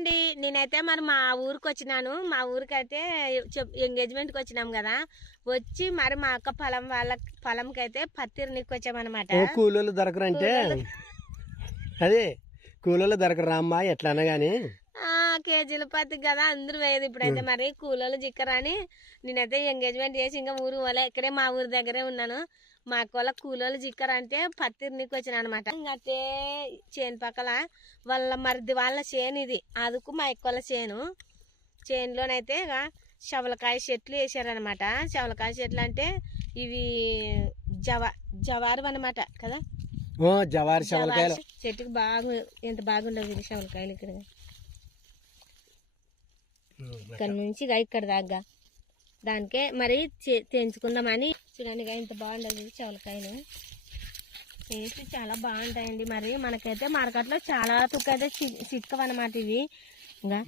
అండి. నేనైతే మరి మా ఊరికి వచ్చినాను. మా ఊరికి అయితే ఎంగేజ్మెంట్కి వచ్చినాం కదా. వచ్చి మరి మా అక్క పొలం వాళ్ళ పొలంకి అయితే పత్తిరినికి వచ్చామన్నమాట కూలోళ్ళు దొరకరంటే? అదే కూలోళ్ళు దొరకరు అమ్మా ఎట్లా ఆ కేజీల పత్తి కదా అందరూ వేయదు ఇప్పుడైతే. మరి కూలోళ్ళు జిక్కరని నేనైతే ఎంగేజ్మెంట్ చేసి ఇంకా ఊరు పోలే. ఇక్కడే మా ఊరి దగ్గరే ఉన్నాను. మా అక్క వాళ్ళ కూలోళ్ళు అంటే పత్తిరికి వచ్చిన అనమాట ఇంకతే చేను పక్కల వాళ్ళ మరిది వాళ్ళ చేను ఇది. అదుకు మా అక్క వాళ్ళ చేను. చేనులోనైతే ఇక శవలకాయ చెట్లు వేసారనమాట శవలకాయ చెట్లు అంటే ఇవి జవ జవారు అనమాట కదా. జవారి శవలకాయలు. జవారు చెట్టుకి బాగు ఎంత బాగుండవు ఇది శవలకాయలు ఇక్కడ. ఇక్కడ నుంచి ఇక్కడ దాకా. దానికే మరి చే- తెంచుకుందామని. చూడండి ఇంత బాగుంటుంది చవలకాయలు. టేస్ట్ చాలా బాగుంటాయండి. మరి మనకైతే మార్కెట్లో చాలా తుక్కైతే చిక్కవన్నమాట ఇవి. ఇంకా